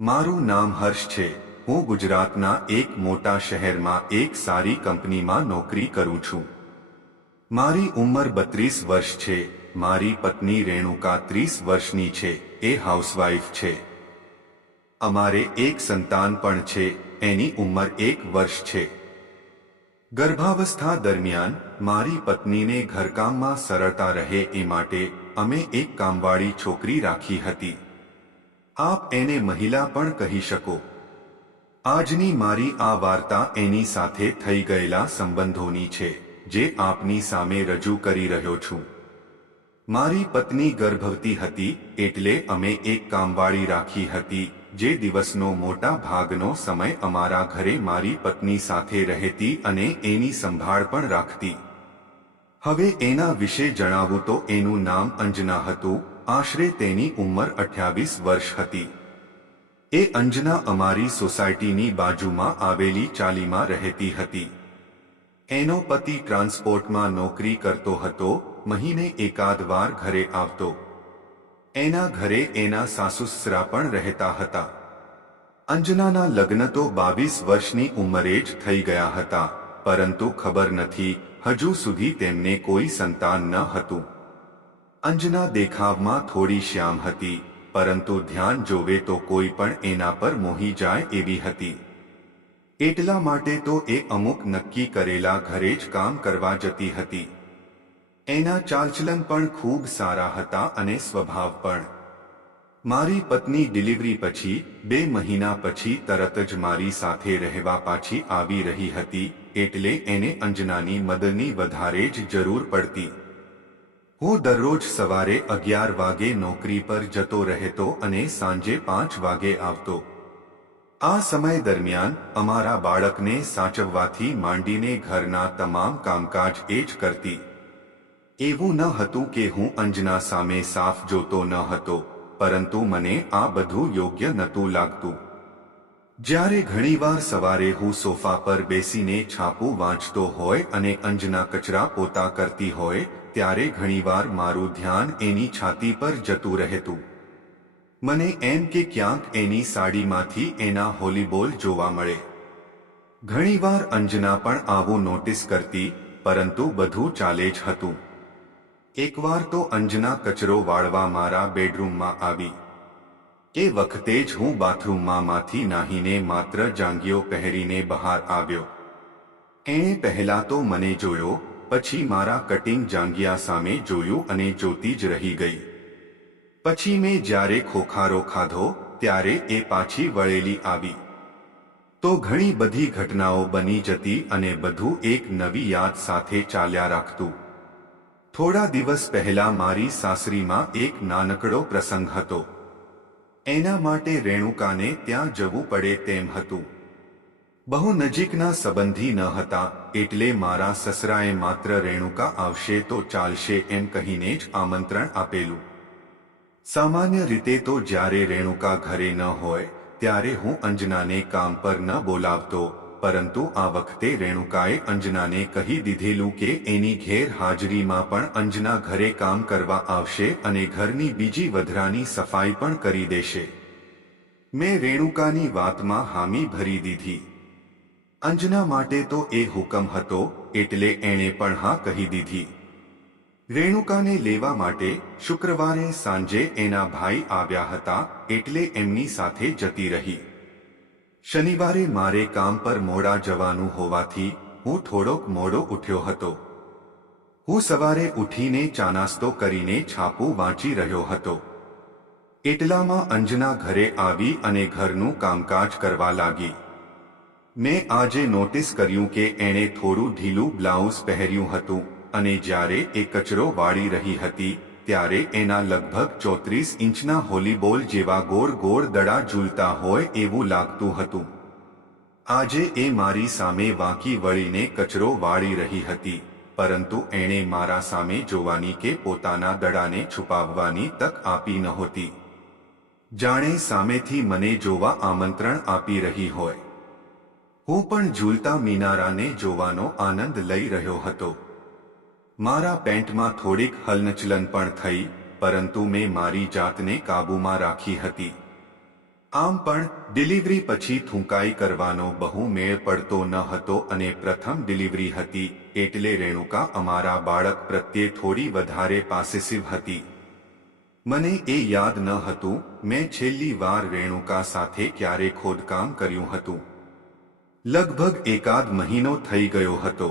મારું નામ હર્ષ છે. હું ગુજરાતના એક મોટા શહેરમાં એક સારી કંપનીમાં નોકરી કરું છું. મારી ઉંમર 32 વર્ષ છે. મારી પત્ની રેણુકા 30 વર્ષની છે. એ હાઉસવાઇફ છે. અમારે એક સંતાન પણ છે. એની ઉંમર 1 વર્ષ છે. ગર્ભાવસ્થા દરમિયાન મારી પત્નીને ઘરકામમાં સરળતા રહે એ માટે અમે એક કામવાળી છોકરી રાખી હતી. આપ એને મહિલા પણ કહી શકો. આજની મારી આ વાર્તા એની સાથે થઈ ગયેલા સંબંધોની છે, જે આપની સામે રજૂ કરી રહ્યો છું. મારી પત્ની ગર્ભવતી હતી, એટલે અમે એક કામવાળી રાખી હતી, જે દિવસનો મોટા ભાગનો સમય અમારા ઘરે મારી પત્ની સાથે રહેતી અને એની સંભાળ પણ રાખતી. હવે એના વિશે જણાવું તો એનું નામ અંજના હતું. આશરે તેની ઉંમર 28 વર્ષ હતી. એ અંજના અમારી સોસાયટીની બાજુમાં આવેલી ચાલીમાં રહેતી હતી. એનો પતિ ટ્રાન્સપોર્ટમાં નોકરી કરતો હતો. મહિને એકાદ વાર ઘરે આવતો. એના ઘરે એના સાસુ-સસરા પણ રહેતા હતા. અંજનાના લગ્ન તો 22 વર્ષની ઉંમરે જ થઈ ગયા હતા, પરંતુ ખબર નથી હજુ સુધી તેમને કોઈ સંતાન ન હતું. અંજના દેખાવમાં થોડી શ્યામ હતી, પરંતુ ધ્યાન જોવે તો કોઈ પણ એના પર મોહી જાય એવી હતી. એટલા માટે તો એ અમુક નક્કી કરેલા ઘરે જ કામ કરવા જતી હતી. એના ચાલચલન પણ ખૂબ સારા હતા અને સ્વભાવ પણ. મારી પત્ની ડિલિવરી પછી 2 મહિના પછી તરત જ મારી સાથે રહેવા પાછી આવી રહી હતી, એટલે એને અંજનાની મદદની વધારે જ જરૂર પડતી. હું દરરોજ સવારે 11 વાગે નોકરી પર જતો રહેતો અને સાંજે 5 વાગે આવતો. આ સમય દરમિયાન અમારા બાળકને સાચવવાથી માંડીને ઘરના તમામ કામકાજ એ જ કરતી. એવું ન હતું કે હું અંજના સામે સાફ જોતો ન હતો, પરંતુ મને આ બધું યોગ્ય નહોતું લાગતું. જ્યારે ઘણીવાર સવારે હું સોફા પર બેસીને છાપું વાંચતો હોય અને અંજના કચરા પોતા કરતી હોય, ત્યારે ઘણીવાર મારું ધ્યાન એની છાતી પર જતું રહેતું. મને એમ કે ક્યાંક એની સાડીમાંથી એના હોલીબોલ જોવા મળે. ઘણીવાર અંજના પણ આવું નોટિસ કરતી, પરંતુ બધું ચાલે જ હતું. એકવાર તો અંજના કચરો વાળવા મારા બેડરૂમમાં આવી. એ વખતે જ હું બાથરૂમમાંથી નાહીને માત્ર જાંઘિયો પહેરીને બહાર આવ્યો. એણે પહેલા તો મને જોયો, પછી મારા કટિંગ જાંઘિયા સામે જોયું અને જોતી જ રહી ગઈ. પછી મેં જ્યારે ખોખારો ખાધો, ત્યારે એ પાછી વળેલી આવી. તો ઘણી બધી ઘટનાઓ બની જતી અને બધું એક નવી યાદ સાથે ચાલ્યા રાખતું. થોડા દિવસ પહેલા મારી સાસરીમાં એક નાનકડો પ્રસંગ હતો. એના માટે રેણુકાને ત્યાં જવું પડે તેમ હતું. બહુ નજીકના સંબંધી ન હતા, એટલે મારા સસરાએ માત્ર રેણુકા આવશે તો ચાલશે એમ કહીને જ આમંત્રણ આપેલું. સામાન્ય રીતે તો જ્યારે રેણુકા ઘરે ન હોય ત્યારે હું અંજનાને કામ પર ન બોલાવતો, પરંતુ આ વખતે રેણુકાએ અંજનાને કહી દીધેલું કે એની ગેરહાજરીમાં પણ અંજના ઘરે કામ કરવા આવશે અને ઘરની બીજી વધરાની સફાઈ પણ કરી દેશે. મેં રેણુકાની વાતમાં હામી ભરી દીધી. અંજના માટે તો એ હુકમ હતો, એટલે એણે પણ હા કહી દીધી. રેણુકાને લેવા માટે શુક્રવારે સાંજે એના ભાઈ આવ્યા હતા, એટલે એમની સાથે જતી રહી. શનિવારે મારે કામ પર મોડા જવાનું હોવાથી હું થોડોક મોડો ઉઠ્યો હતો. હું સવારે ઉઠીને ચા નાસ્તો કરીને છાપું વાંચી રહ્યો હતો. એટલામાં અંજના ઘરે આવી અને ઘરનું કામકાજ કરવા લાગી. મેં આજે નોટિસ કર્યું કે એણે થોડું ઢીલું બ્લાઉઝ પહેર્યું હતું અને જ્યારે એ કચરો વાળી રહી હતી, ત્યારે એના લગભગ 34 ઇંચના હોલીબોલ જેવા ગોળ ગોળ દડા ઝૂલતા હોય એવું લાગતું હતું. આજે એ મારી સામે વાંકી વળીને કચરો વાળી રહી હતી, પરંતુ એણે મારા સામે જોવાની કે પોતાના દડાને છુપાવવાની તક આપી નહોતી. જાણે સામેથી મને જોવા આમંત્રણ આપી રહી હોય. હું પણ ઝૂલતા મિનારાને જોવાનો આનંદ લઈ રહ્યો હતો. મારા પેન્ટમાં થોડીક હલનચલન પણ થઈ, પરંતુ મેં મારી જાતને કાબૂમાં રાખી હતી. આમ પણ ડિલિવરી પછી થૂંકાઈ કરવાનો બહુ મેળ પડતો ન હતો અને પ્રથમ ડિલિવરી હતી એટલે રેણુકા અમારા બાળક પ્રત્યે થોડી વધારે પાસેસિવ હતી. મને એ યાદ ન હતું મેં છેલ્લી વાર રેણુકા સાથે ક્યારે ખોદકામ કર્યું હતું. લગભગ એકાદ મહિનો થઈ ગયો હતો.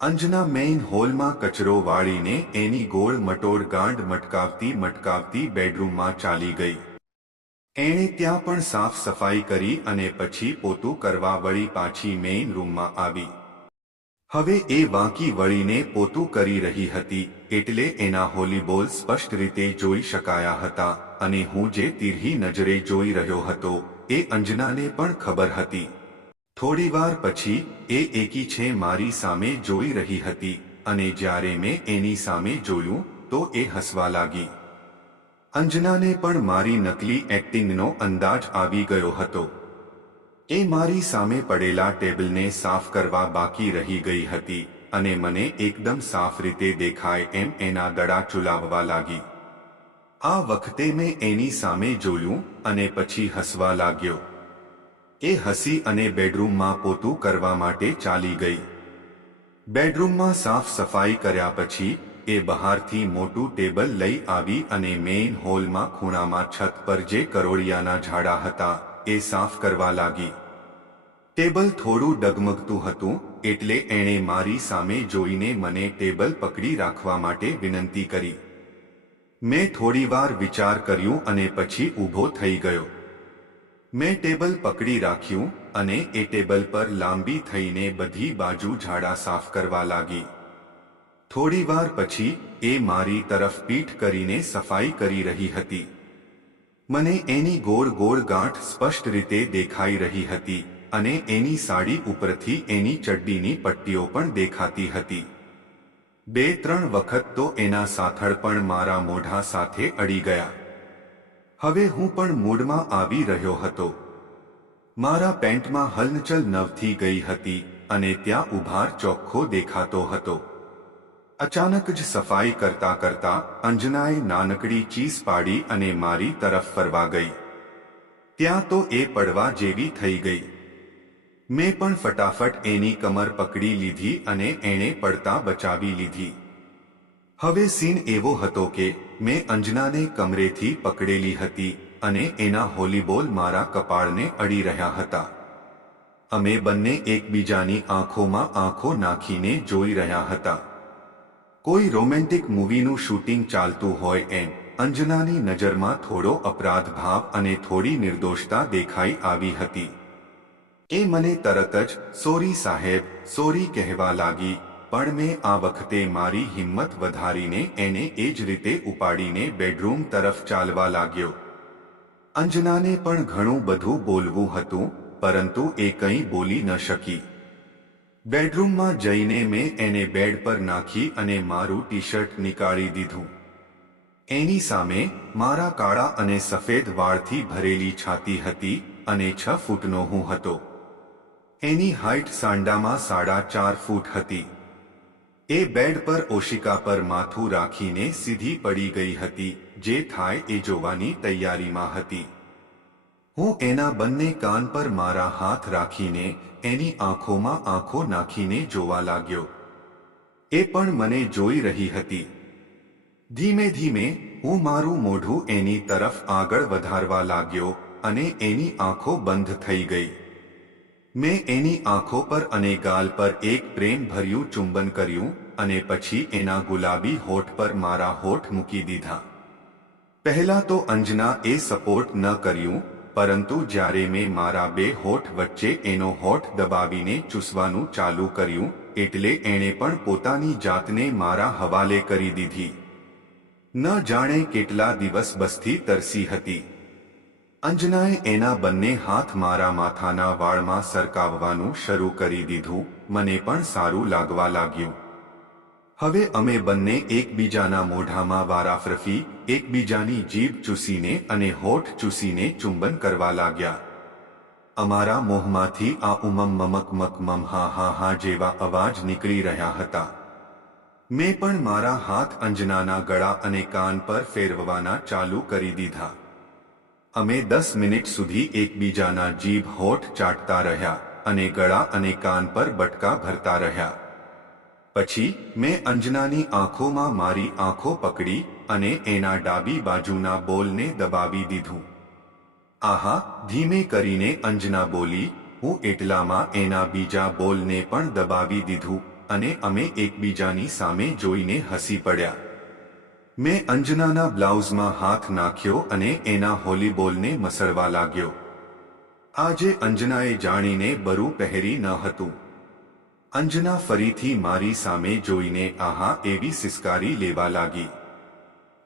અંજના મેઇન હોલમાં કચરો વાળીને એની ગોળ મટોળ ગાંડ મટકાવતી બેડરૂમમાં ચાલી ગઈ. એણે ત્યાં પણ સાફ સફાઈ કરી અને પછી પોતું કરવા વળી પાછી મેઇન રૂમમાં આવી. હવે એ વાંકી વળીને પોતું કરી રહી હતી એટલે એના હોલીબોલ સ્પષ્ટ રીતે જોઈ શકાયા હતા અને હું જે તીરહી નજરે જોઈ રહ્યો હતો એ અંજનાને પણ ખબર હતી. થોડીવાર પછી એ એકી છે મારી સામે જોઈ રહી હતી અને જ્યારે મેં એની સામે જોયું તો એ હસવા લાગી. અંજનાને પણ મારી નકલી એક્ટિંગનો અંદાજ આવી ગયો હતો. એ મારી સામે પડેલા ટેબલને સાફ કરવા બાકી રહી ગઈ હતી અને મને એકદમ સાફ રીતે દેખાય એમ એના દડા ચુલાવવા લાગી. આ વખતે મેં એની સામે જોયું અને પછી હસવા લાગ્યો. એ હસી અને બેડરૂમમાં પોતું કરવા માટે ચાલી ગઈ. બેડરૂમમાં સાફ સફાઈ કર્યા પછી એ બહારથી મોટું ટેબલ લઈ આવી અને મેઇન હોલમાં ખૂણામાં છત પર જે કરોળિયાના ઝાડા હતા એ સાફ કરવા લાગી. ટેબલ થોડું ડગમગતું હતું એટલે એણે મારી સામે જોઈને મને ટેબલ પકડી રાખવા માટે વિનંતી કરી. મેં થોડીવાર વિચાર કર્યું અને પછી ઊભો થઈ ગયો. મેં ટેબલ પકડી રાખ્યું અને એ ટેબલ પર લાંબી થઈને બધી બાજુ ઝાડા સાફ કરવા લાગી. થોડીવાર પછી એ મારી તરફ પીઠ કરીને સફાઈ કરી રહી હતી. મને એની ગોળ ગોળ ગાંઠ સ્પષ્ટ રીતે દેખાઈ રહી હતી અને એની સાડી ઉપરથી એની ચડ્ડીની પટ્ટીઓ પણ દેખાતી હતી. 2-3 વખત તો એના સાથળ પણ મારા મોઢા સાથે અડી ગયા. હવે હું પણ મૂડમાં આવી રહ્યો હતો. મારા પેન્ટમાં હલનચલ નવથી ગઈ હતી અને ત્યાં ઉભાર ચોખ્ખો દેખાતો હતો. અચાનક જ સફાઈ કરતા કરતા અંજનાએ નાનકડી ચીસ પાડી અને મારી તરફ ફરવા ગઈ. ત્યાં તો એ પડવા જેવી થઈ ગઈ. મેં પણ ફટાફટ એની કમર પકડી લીધી અને એણે પડતા બચાવી લીધી. હવે સીન એવો હતો કે મેં અંજનાને કમરેથી પકડેલી હતી અને એના હોલીબોલ મારા કપાળને અડી રહ્યા હતા. અમે બંને એકબીજાની આંખોમાં આંખો નાખીને જોઈ રહ્યા હતા. કોઈ રોમેન્ટિક મૂવીનું શૂટિંગ ચાલતું હોય એમ અંજનાની નજરમાં થોડો અપરાધ ભાવ અને થોડી નિર્દોષતા દેખાઈ આવી હતી. એ મને તરત જ સોરી સાહેબ સોરી કહેવા લાગી પણ મેં આ વખતે મારી હિંમત વધારીને એને એ જ રીતે ઉપાડીને બેડરૂમ તરફ ચાલવા લાગ્યો. અંજનાને પણ ઘણું બધું બોલવું હતું પરંતુ એ કંઈ બોલી ન શકી. બેડરૂમમાં જઈને મેં એને બેડ પર નાખી અને મારું ટી-શર્ટ નીકાળી દીધું. એની સામે મારા કાળા અને સફેદ વાળથી ભરેલી છાતી હતી અને 6 ફૂટનો હું હતો. એની હાઇટ સાંડામાં 4.5 ફૂટ હતી. એ બેડ પર ઓશિકા પર માથું રાખીને સીધી પડી ગઈ હતી જે થાય એ જોવાની તૈયારીમાં હતી. હું એના બંને કાન પર મારા હાથ રાખીને એની આંખોમાં આંખો નાખીને જોવા લાગ્યો. એ પણ મને જોઈ રહી હતી. ધીમે ધીમે હું મારું મોઢું એની તરફ આગળ વધારવા લાગ્યો અને એની આંખો બંધ થઈ ગઈ. મેં એની આંખો પર અને ગાલ પર એક પ્રેમભર્યું ચુંબન કર્યું અને પછી એના ગુલાબી હોઠ પર મારા હોઠ મૂકી દીધા. પહેલા તો અંજના એ સપોર્ટ ન કર્યું પરંતુ જ્યારે મેં મારા 2 હોઠ વચ્ચે એનો હોઠ દબાવીને ચૂસવાનું ચાલુ કર્યું એટલે એણે પણ પોતાની જાતને મારા હવાલે કરી દીધી. ન જાણે કેટલા દિવસ બસથી તરસી હતી. અંજનાએ એના બંને હાથ મારા માથાના વાળમાં સરકાવવાનું શરૂ કરી દીધું. મને પણ સારું લાગવા લાગ્યું. હવે અમે બંને એકબીજાના મોઢામાં વારાફરતી એકબીજાની જીભ ચૂસીને અને હોઠ ચૂસીને ચુંબન કરવા લાગ્યા. અમારા મોહમાંથી આ ઉમમ મમક મકમમ હા હા હા જેવા અવાજ નીકળી રહ્યા હતા. મેં પણ મારા હાથ અંજનાના ગળા અને કાન પર ફેરવવાના ચાલુ કરી દીધા. અમે 10 મિનિટ સુધી એકબીજાના જીભ હોઠ ચાટતા રહ્યા અને ગળા અને કાન પર બટકા ભરતા રહ્યા. પછી મેં અંજનાની આંખોમાં મારી આંખો પકડી અને એના ડાબી બાજુના બોલને દબાવી દીધું. આહા, ધીમે કરીને અંજના બોલી. હું એટલામાં એના બીજા બોલને પણ દબાવી દીધું અને અમે એકબીજાની સામે જોઈને હસી પડ્યા. મેં અંજનાના બ્લાઉઝમાં હાથ નાખ્યો અને એના હોલીબોલને મસળવા લાગ્યો. આજે અંજનાએ જાણીને બરું પહેરી ન હતું. અંજના ફરીથી મારી સામે જોઈને આહા એવી સિસકારી લેવા લાગી.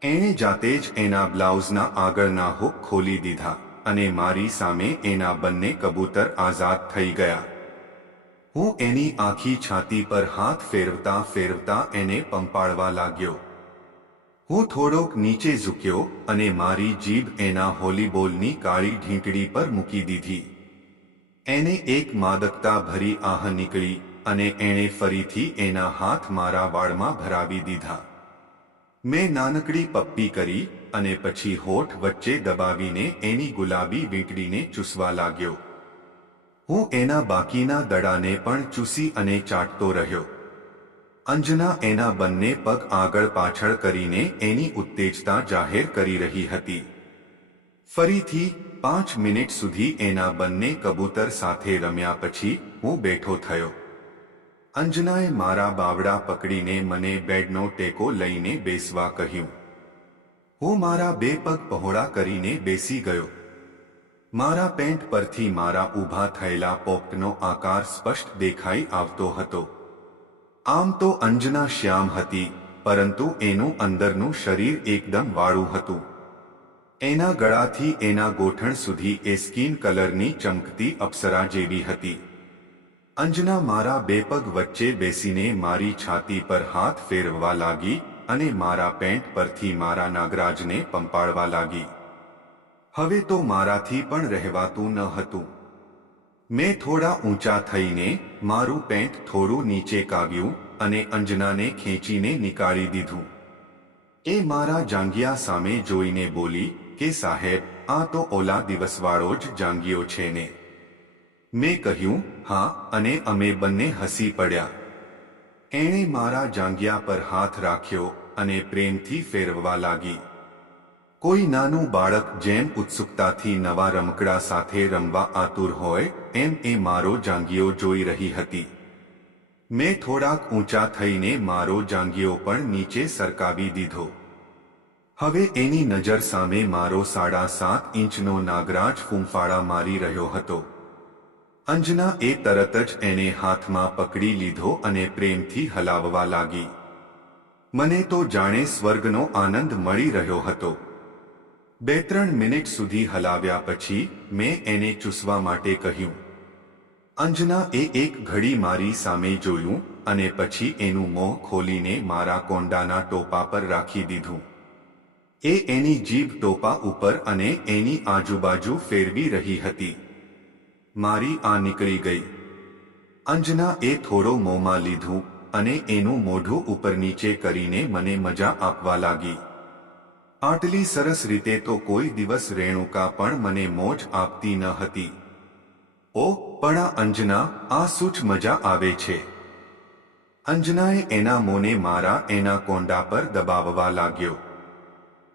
એણે જાતે જ એના બ્લાઉઝના આગળના હુક ખોલી દીધા અને મારી સામે એના બંને કબૂતર આઝાદ થઈ ગયા. હું એની આખી છાતી પર હાથ ફેરવતા ફેરવતા એને પંપાળવા લાગ્યો. હું થોડોક નીચે ઝૂક્યો અને મારી જીભ એના હોલીબોલની કાળી ઢીંટડી પર મૂકી દીધી. એને એક માદકતા ભરી આહ નીકળી અને એણે ફરીથી એના હાથ મારા વાળમાં ભરાવી દીધા. મેં નાનકડી પપ્પી કરી અને પછી હોઠ વચ્ચે દબાવીને એની ગુલાબી વીંટડીને ચૂસવા લાગ્યો. હું એના બાકીના દડાને પણ ચૂસી અને ચાટતો રહ્યો. અંજના એના બંને પગ આગળ પાછળ કરીને એની ઉત્તેજતા જાહેર કરી રહી હતી. ફરીથી 5 મિનિટ સુધી એના બંને કબૂતર સાથે રમ્યા પછી હું બેઠો થયો. અંજનાએ મારા બાવડા પકડીને મને બેડનો ટેકો લઈને બેસવા કહ્યું. હું મારા 2 પગ પહોળા કરીને બેસી ગયો. મારા પેન્ટ પરથી મારા ઊભા થયેલા પોપટનો આકાર સ્પષ્ટ દેખાઈ આવતો હતો. આમ તો અંજના શ્યામ હતી, પરંતુ એનું અંદરનું શરીર એકદમ વાળું હતું. એના ગળાથી એના ગોઠણ સુધી એ સ્કિન કલરની ચમકતી અપ્સરા જેવી હતી. અંજના મારા 2 પગ વચ્ચે બેસીને મારી છાતી પર હાથ ફેરવવા લાગી અને મારા પેન્ટ પરથી મારા નાગરાજને પંપાળવા લાગી. હવે તો મારાથી પણ રહેવાતું ન હતું. મેં થોડા ઊંચા થઈને મારું પેન્ટ થોડું નીચે કાવ્યું અને અંજનાને ખેંચીને નીકાળી દીધું. એ મારા જાંઘિયા સામે જોઈને બોલી કે સાહેબ, આ તો ઓલા દિવસવાળો જ જાંઘિયો છે ને? મેં કહ્યું હા, અને અમે બંને હસી પડ્યા. એણે મારા જાંઘિયા પર હાથ રાખ્યો અને પ્રેમથી ફેરવવા લાગી. કોઈ નાનું બાળક જેમ ઉત્સુકતાથી નવા રમકડા સાથે રમવા આતુર હોય એમ એ મારો જાંઘિયો જોઈ રહી હતી. મેં થોડાક ઊંચા થઈને મારો જાંઘિયો પણ નીચે સરકાવી દીધો. હવે એની નજર સામે મારો 7.5 ઇંચનો નાગરાજ ફૂંફાળા મારી રહ્યો હતો. અંજના એ તરત જ એને હાથમાં પકડી લીધો અને પ્રેમથી હલાવવા લાગી. મને તો જાણે સ્વર્ગનો આનંદ મળી રહ્યો હતો. 2-3 મિનિટ સુધી હલાવ્યા પછી મેં એને ચૂસવા માટે કહ્યું. અંજના એ એક ઘડી મારી સામે જોયું અને પછી એનું મોં ખોલીને મારા કોંડાના ટોપા પર રાખી દીધું. એ એની જીભ ટોપા ઉપર અને એની આજુબાજુ ફેરવી રહી હતી. મારી આ નીકળી ગઈ. અંજના એ થોડો મોંમાં લીધું અને એનું મોઢું ઉપર નીચે કરીને મને મજા આપવા લાગી. આટલી સરસ રીતે તો કોઈ દિવસ રેણુકા પણ મને મોજ આપતી ન હતી. ઓ પણ આ અંજના, આ શું જ મજા આવે છે. અંજનાએ એના મોંને મારા એના કોંડા પર દબાવવા લાગ્યો.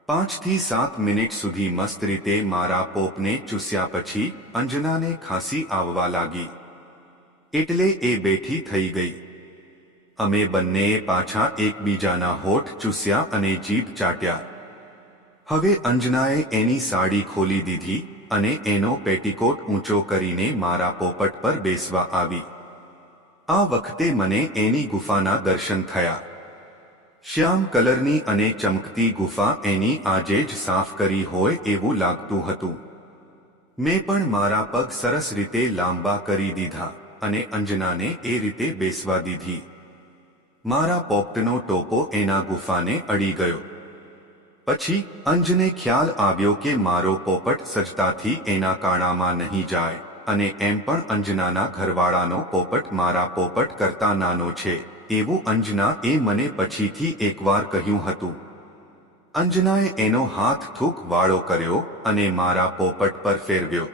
5 થી 7 મિનિટ સુધી મસ્ત રીતે મારા પોપને ચૂસ્યા પછી અંજનાને ખાંસી આવવા લાગી. એટલે એ બેઠી થઈ ગઈ. અમે બંનેએ પાછા એકબીજાના હોઠ ચૂસ્યા અને જીભ ચાટ્યા. હવે અંજનાએ એની સાડી ખોલી દીધી અને એનો પેટીકોટ ઊંચો કરીને મારા પોપટ પર બેસવા આવી. આ વખતે મને એની ગુફાના દર્શન થયા. શ્યામ કલરની અને ચમકતી ગુફા એની આજે જ સાફ કરી હોય એવું લાગતું હતું. મેં પણ મારા પગ સરસ રીતે લાંબા કરી દીધા અને અંજનાને એ રીતે બેસવા દીધી. મારા પોપટનો ટોપો એના ગુફાને અડી ગયો. પછી અંજને ખ્યાલ આવ્યો કે મારો પોપટ સજતાથી એના કાણામાં નહીં જાય અને એમ પણ અંજનાના ઘરવાળાનો પોપટ મારા પોપટ કરતા નાનો છે એવું અંજના એ મને પછીથી એકવાર કહ્યું હતું. અંજનાએ એનો હાથ થૂક વાળો કર્યો અને મારા પોપટ પર ફેરવ્યો.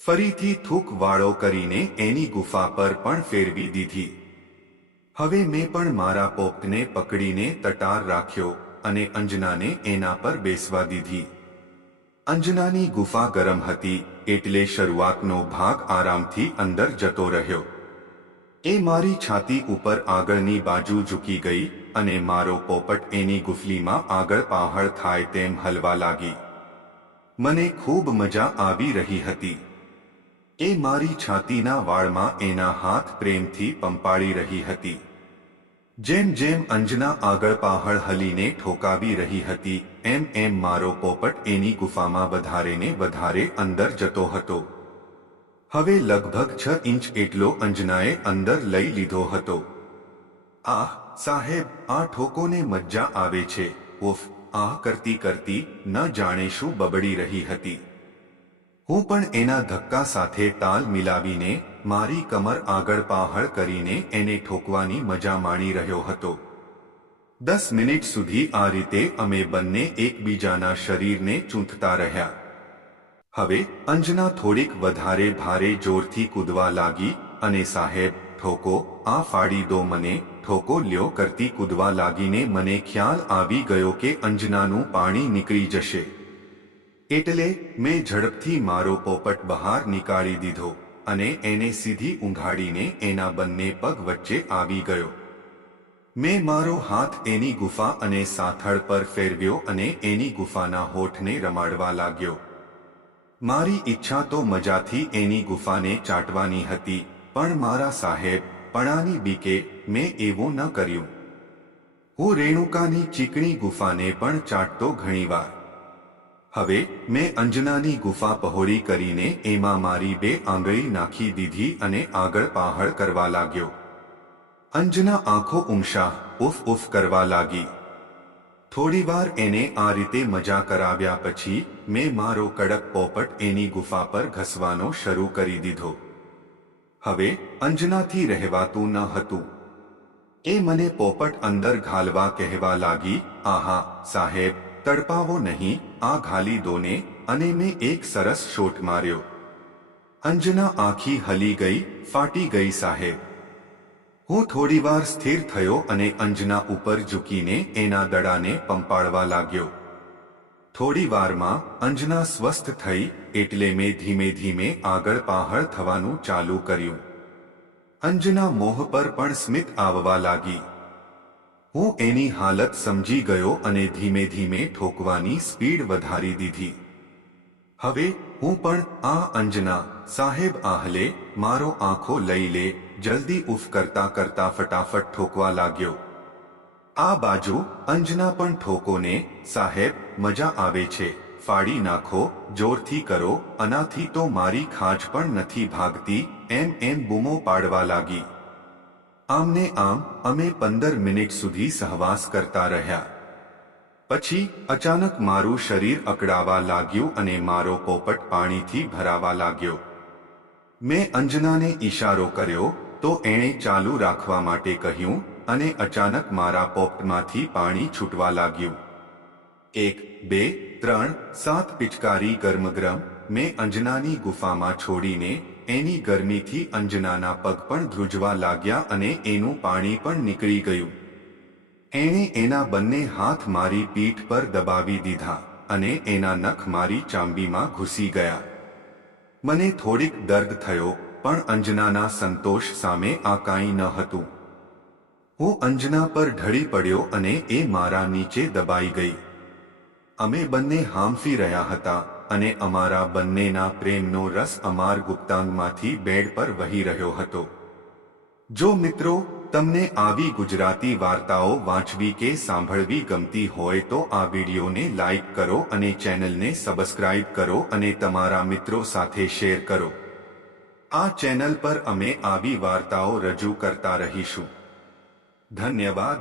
ફરીથી થૂક વાળો કરીને એની ગુફા પર પણ ફેરવી દીધી. હવે મેં પણ મારા પોપટને પકડીને તટાર રાખ્યો અને અંજનાને એના પર બેસવા દીધી. અંજનાની ગુફા ગરમ હતી એટલે શરૂઆતનો ભાગ આરામથી અંદર જતો રહ્યો. એ મારી છાતી ઉપર આગળની બાજુ ઝૂકી ગઈ અને મારો પોપટ એની ગુફલીમાં આગળ પહાડ થાય તેમ હલવા લાગી. મને ખૂબ મજા આવી રહી હતી. એ મારી છાતીના વાળમાં એના હાથ પ્રેમથી પંપાળી રહી હતી. જેમ જેમ અંજના આગળ પહાડ હલીને ઠોકાવી રહી હતી એમ એમ મારો પોપટ એની ગુફામાં વધારે ને વધારે અંદર જતો હતો. હવે લગભગ 6 ઇંચ એટલો અંજનાએ અંદર લઈ લીધો હતો. આહ સાહેબ, આ ઠોકોને મજા આવે છે. ઉફ, આહ કરતી કરતી ન જાણે શું બબડી રહી હતી. હું પણ એના ધક્કા સાથે તાલ મિલાવીને મારી કમર આગળ પહાડ કરીને એને ઠોકવાની મજા માણી રહ્યો હતો. 10 મિનિટ સુધી આ રીતે અમે બંને એકબીજાના શરીરને ચૂંથતા રહ્યા. હવે અંજના થોડીક વધારે ભારે જોરથી કૂદવા લાગી અને સાહેબ ઠોકો, આ ફાડી દો મને, ઠોકો લ્યો કરતી કૂદવા લાગીને મને ખ્યાલ આવી ગયો કે અંજનાનું પાણી નીકળી જશે. એટલે મેં ઝડપથી મારો પોપટ બહાર નીકાળી દીધો અને એને સીધી ઊંઘાડીને એના બંને પગ વચ્ચે આવી ગયો. મેં મારો હાથ એની ગુફા અને સાથળ પર ફેરવ્યો અને એની ગુફાના હોઠને રમાડવા લાગ્યો. મારી ઈચ્છા તો મજાથી એની ગુફાને ચાટવાની હતી, પણ મારા સાહેબ પણાની બીકે મેં એવું ન કર્યું. હું રેણુકાની ચીકણી ગુફાને પણ ચાટતો ઘણીવાર. હવે મેં અંજનાની ગુફા પહોળી કરીને એમાં મારી 2 આંગળી નાખી દીધી અને આગળ પહાડ કરવા લાગ્યો. અંજના આંખો ઉમશા ઉફ ઉફ કરવા લાગી. થોડીવાર એને આ રીતે મજા કરાવ્યા પછી મેં મારો કડક પોપટ એની ગુફા પર ઘસવાનો શરૂ કરી દીધો. હવે અંજનાથી રહેવાતું ન હતું. એ મને પોપટ અંદર ઘાલવા કહેવા લાગી, આહા સાહેબ તડપાવો નહીં, આ ઘાલી દોને, અને મેં એક સરસ શોટ માર્યો. અંજના આખી હલી ગઈ, ફાટી ગઈ સાહેબ. હું થોડીવાર સ્થિર થયો અને અંજના ઉપર ઝૂકીને એના દડાને પંપાળવા લાગ્યો. થોડીવારમાં અંજના સ્વસ્થ થઈ એટલે મેં ધીમે ધીમે આગળ પહાડ થવાનું ચાલુ કર્યું. અંજના મોહ પર પણ સ્મિત આવવા લાગી. હું એની હાલત સમજી ગયો અને ધીમે ધીમે ઠોકવાની સ્પીડ વધારી દીધી. હવે હું પણ આ અંજના સાહેબ આહલે, મારો આંખો લઈ લે, જલ્દી ઉફ કરતા કરતા ફટાફટ ઠોકવા લાગ્યો. આ બાજુ અંજના પણ ઠોકોને, સાહેબ મજા આવે છે, ફાડી નાખો, જોરથી કરો, આનાથી તો મારી ખાંચ પણ નથી ભાગતી, એમ બૂમો પાડવા લાગી. આમને આમ અમે 15 મિનિટ સુધી સહવાસ કરતા રહ્યા. પછી અચાનક મારું શરીર અકળાવા લાગ્યું અને મારો પોપટ પાણીથી ભરાવા લાગ્યો. મેં અંજનાને ઈશારો કર્યો તો એણે ચાલુ રાખવા માટે કહ્યું અને અચાનક મારા પોપટમાંથી પાણી છૂટવા લાગ્યું. 1, 2, 3, 7 પિચકારી ગરમગરમ મેં અંજનાની ગુફામાં છોડીને એની ગરમીથી અંજનાના પગ પણ ધ્રુજવા લાગ્યા અને એનું પાણી પણ નીકળી ગયું. એણે એના બંને હાથ મારી પીઠ પર દબાવી દીધા અને એના નખ મારી ચામડીમાં ઘૂસી ગયા. મને થોડીક દર્દ થયો, પણ અંજનાના સંતોષ સામે આ કાંઈ ન હતું. હું અંજના પર ઢળી પડ્યો અને એ મારા નીચે દબાઈ ગઈ. અમે બંને હાંફી રહ્યા હતા અને અમારા બંનેના પ્રેમનો રસ અમાર ગુપ્તાંગમાંથી બેડ પર વહી રહ્યો હતો. જો મિત્રો તમને આવી ગુજરાતી વાર્તાઓ વાંચવી કે સાંભળવી ગમતી હોય તો આ વિડીયોને લાઈક કરો અને ચેનલને સબસ્ક્રાઇબ કરો અને તમારા મિત્રો સાથે શેર કરો. આ ચેનલ પર અમે આવી વાર્તાઓ રજૂ કરતા રહીશું. ધન્યવાદ.